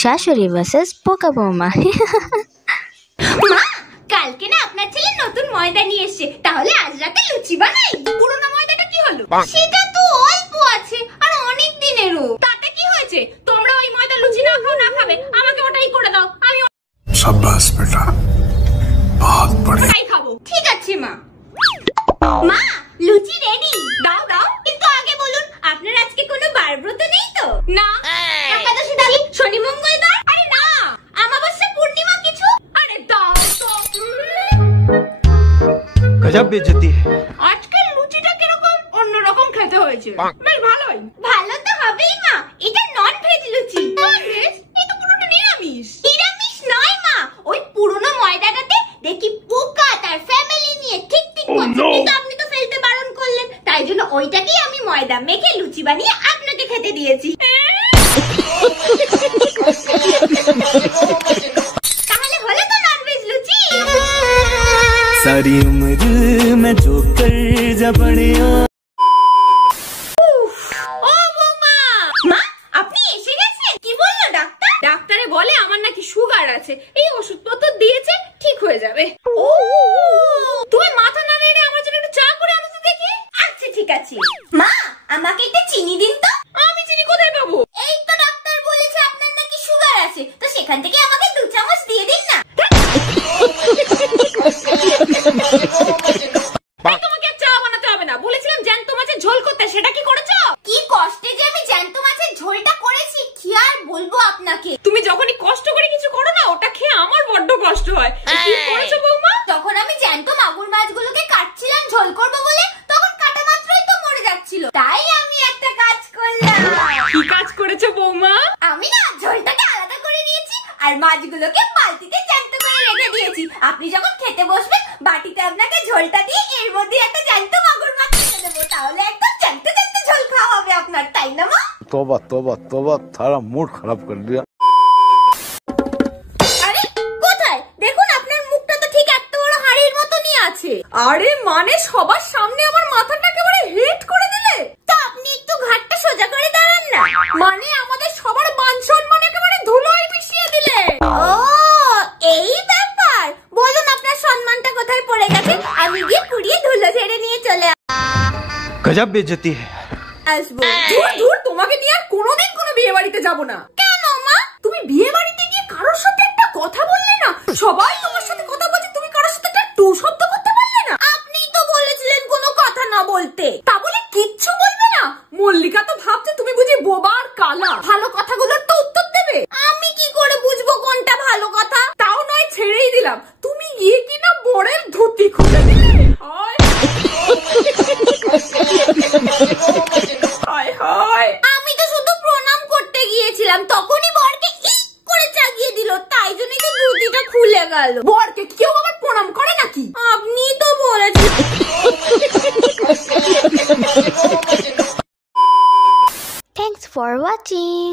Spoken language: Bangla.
শাশুড়ি ভার্সেস পোকা বৌমা। মা, কালকে না আপনার ছেলে নতুন ময়দা নিয়ে এসেছে, তাহলে আজ রাতে লুচি বানাই। পুরনো ময়দাটা কি হলো? সেটা তো অল্প আছে আর অনেক দিনেরও। তাতে কি হয়েছে? তোমরা ওই ময়দা লুচি না খাও না খাবে, আমাকে ওটাই করে দাও। আমি शाबाश बेटा, बहुत बढ़िया। ওটাই খাবো। ঠিক আছে মা। মা, লুচি রেডি। দাও দাও, কিন্তু আগে বলুন আপনার আজকে কোনো বারব্রত নেই তো? না। একাদশী ডালি, শনি মঙ্গলবার? আরে না। অমাবস্যা, পূর্ণিমা কিছু? আরে দাও তো। गजब बेइज्जती है। আজকে লুচিটা কিরকম অন্যরকম খেতে হয়েছে। বেশ ভালোই। ভালো তো হবেই মা, এটা নন ভেজ লুচি। Non veg? এই তো পুরোটা নিরামিষ। নিরামিষ নয় মা, ওই পুরনো ময়দাটাতে দেখি পোকা তার ফ্যামিলি নিয়ে ঠিক করছে, কিন্তু আপনি তো ফেলতে বারণ করলেন, তাই জন্য ওইটাকেই আমি ময়দা মেখে লুচি বানিয়ে আপনাকে খেতে দিয়েছি। তাহলে হলো তো নন ভেজ লুচি। सारी उम्र में जो कर जा बड़े ও বৌমা, মা আপনি এসে গেছেন? কি বললো ডাক্তার? ডাক্তারে বলে আমার নাকি সুগার আছে, এই ওষুধপত্র দিয়েছে, ঠিক হয়ে যাবে। ও তুমি মাথা না নেড়ে আমার জন্য একটু চা করে আনো তো দেখি। আচ্ছা ঠিক আছে। মা, আমাকে একটু চিনি দিন তো। আমি চিনি কোথায় পাবো? এই তো ডাক্তার বলেছে আপনার নাকি সুগার আছে, তো সেখান থেকে আমাকে 2 চামচ দিয়ে দিন না। তোমাকে চা বানাতে হবে না, বলেছিলাম জ্যান্ত মাছের ঝোল করতে, সেটা কি করেছো? কি কষ্টে যে আমি জ্যান্ত মাছের ঝোলটা করেছি, কি আর বলবো আপনাকে। তুমি যখনই কষ্ট করে কিছু করো না, ওটা খেয়ে আমার বড্ড কষ্ট হয়। কি করেছো বৌমা? যখন আমি জ্যান্ত মাগুর মাছগুলোকে কাটছিলাম ঝোল করব বলে, তখন কাটা মাত্রই তো মরে যাচ্ছিল, তাই আমি একটা কাজ করলাম। কি কাজ করেছো বৌমা? আমি না ঝোলটাকে আলাদা করে নিয়েছি আর মাছগুলোকে বালতিতে জ্যান্ত করে রেখে দিয়েছি। আপনি যখন খেতে বসবেন, বাটিতে আপনাকে ঝোলটা দিয়ে এর মধ্যে একটা জ্যান্ত মাগুর মাছ রেখে দেবো, তাহলে একদম জ্যান্ত জ্যান্ত ঝোল খাওয়া হবে আপনার, তাই না মা? तौबा तौबा तौबा, सारा मूड खराब कर दिया। আরে কোথায় দেখুন, আপনার মুখটা তো ঠিক এত বড় হাড়ির মতনই আছে। আরে মানে সবার সামনে আমার মাথাটা একেবারে হেট করে দিলে। তা আপনি একটু ঘাটটা সোজা করে দাঁড়ান না। মানে আমাদের সবার মান সম্মান একেবারে ধুলোয় মিশিয়ে দিলে। ও এই ব্যাপার, বলুন আপনার সম্মানটা কোথায় পড়ে গেছে, আমি গিয়ে পুড়িয়ে ধুলো ঝেড়ে নিয়ে চলে गजब बेइज्जती है। আসবো। ধুর ধুর, তোমাকে নিয়ে আর কোনোদিন কোনো বিয়ে বাড়িতে যাব না। কেন মা? তুমি বিয়ে বাড়িতে গিয়ে কারোর সাথে একটা কথা বললে না? সবাই তোমার সাথে কথা বলছে, তুমি কারোর সাথে একটা টু শব্দ করতে পারলে না? আপনিই তো বলেছিলেন কোনো কথা না বলতে, তা বলে কিচ্ছু বলবে না? মল্লিকা তো ভাবছে তুমি বুঝি বোবা আর কালা, ভালো কথাগুলোর তো উত্তর দেবে। আমি কি করে বুঝবো কোনটা ভালো কথা? তাও নয় ছেড়েই দিলাম, তুমি গিয়ে কিনা বড়ের ধুতি খুলে দিলে। আমি তো শুধু প্রণাম করতে গিয়েছিলাম, তখনই বরকে ইক করে চাগিয়ে দিল, তাই জন্যই তো ধুতিটা খুলে গেল। বরকে কেউ আবার প্রণাম করে নাকি? আপনি তো বলেছেন। Thanks for watching.